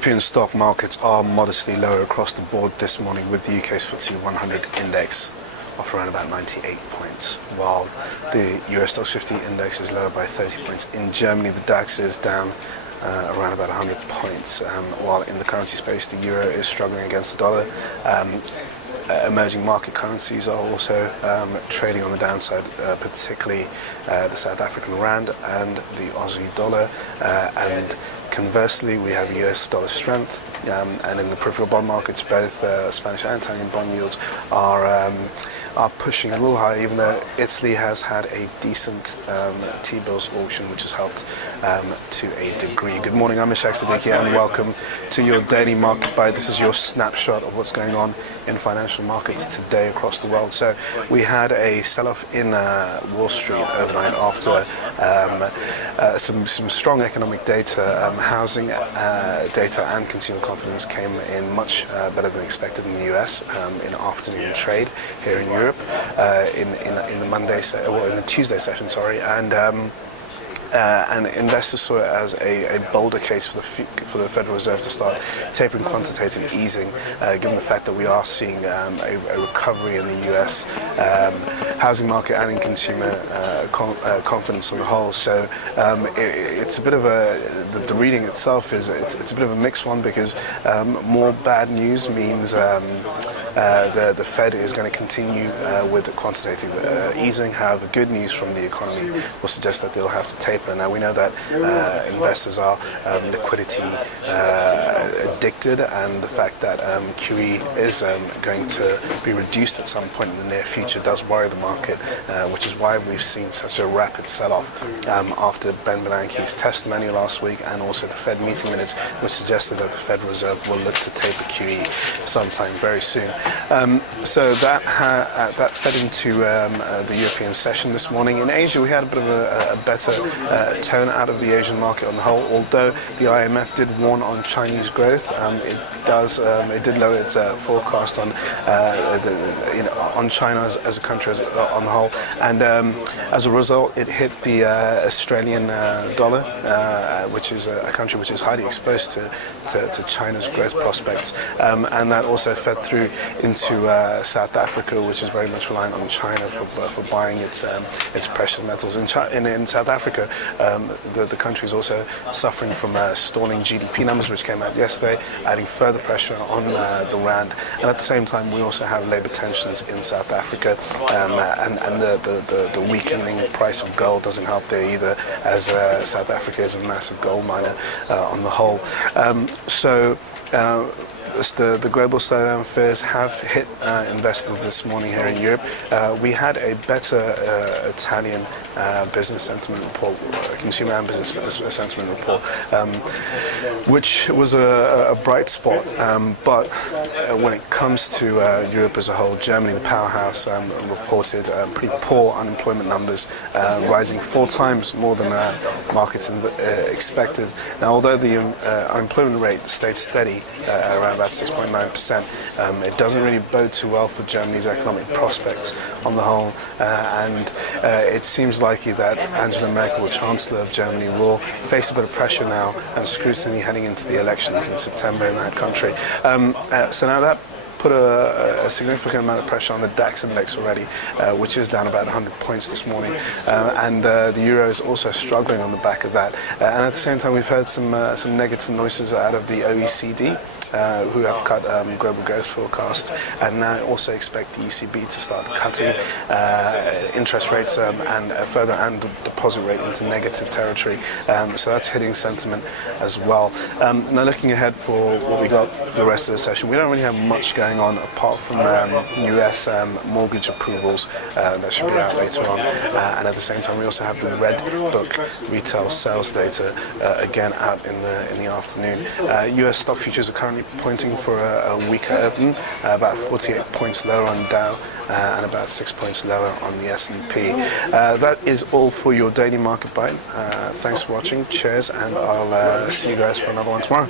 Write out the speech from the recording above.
European stock markets are modestly lower across the board this morning, with the UK's FTSE 100 index off around about 98 points, while the US Stoxx 50 index is lower by 30 points. In Germany, the DAX is down around about 100 points, while in the currency space, the euro is struggling against the dollar. Emerging market currencies are also trading on the downside, particularly the South African rand and the Aussie dollar, and conversely we have US dollar strength, and in the peripheral bond markets, both Spanish and Italian bond yields are pushing a little higher, even though Italy has had a decent T-bills auction, which has helped to a degree. Good morning, I'm Ishaq, Siddiqi, and welcome to your daily market bite. This is your snapshot of what's going on in financial markets today across the world. So we had a sell-off in Wall Street overnight after some strong economic data, housing data and consumer confidence came in much better than expected in the US in afternoon trade here in Europe in the Tuesday session, and investors saw it as a bolder case for the Federal Reserve to start tapering quantitative easing, given the fact that we are seeing a recovery in the US housing market and in consumer confidence on the whole. So it's a bit of the reading itself is it's a bit of a mixed one, because more bad news means the Fed is going to continue with the quantitative easing. However, good news from the economy will suggest that they'll have to taper. Now, we know that investors are liquidity addicted, and the fact that QE is going to be reduced at some point in the near future does worry the market, which is why we've seen such a rapid sell-off after Ben Bernanke's testimony last week, and also the Fed meeting minutes, which suggested that the Federal Reserve will look to taper QE sometime very soon. So that fed into the European session this morning. In Asia, we had a bit of a better tone out of the Asian market on the whole. Although the IMF did warn on Chinese growth, it did lower its forecast on on China as a country on the whole, and as a result, it hit the Australian dollar, which is a country which is highly exposed to China's growth prospects, and that also fed through into South Africa, which is very much reliant on China for buying its precious metals. In South Africa, the country is also suffering from stalling GDP numbers, which came out yesterday, adding further pressure on the rand. And at the same time, we also have labour tensions in South Africa, and the weakening price of gold doesn't help there either, as South Africa is a massive gold miner on the whole. The global slowdown fears have hit investors this morning here in Europe. We had a better Italian business sentiment report, consumer and business sentiment report, which was a bright spot. But when it comes to Europe as a whole, Germany, the powerhouse, reported pretty poor unemployment numbers, rising 4 times more than markets expected. Now, although the unemployment rate stayed steady around about 6.9%, it doesn't really bode too well for Germany's economic prospects on the whole, and it seems likely that Angela Merkel, the Chancellor of Germany, will face a bit of pressure now and scrutiny heading into the elections in September in that country. So now that put a significant amount of pressure on the DAX index already, which is down about 100 points this morning, and the euro is also struggling on the back of that. And at the same time, we've heard some negative noises out of the OECD, who have cut global growth forecast, and now also expect the ECB to start cutting interest rates and further, and the deposit rate into negative territory. So that's hitting sentiment as well. Now, looking ahead for what we got for the rest of the session, we don't really have much going on apart from US mortgage approvals that should be out later on, and at the same time we also have the Red Book retail sales data again out in the afternoon. US stock futures are currently pointing for a weaker open, about 48 points lower on Dow and about 6 points lower on the S&P. That is all for your daily market bite. Thanks for watching, cheers, and I'll see you guys for another one tomorrow.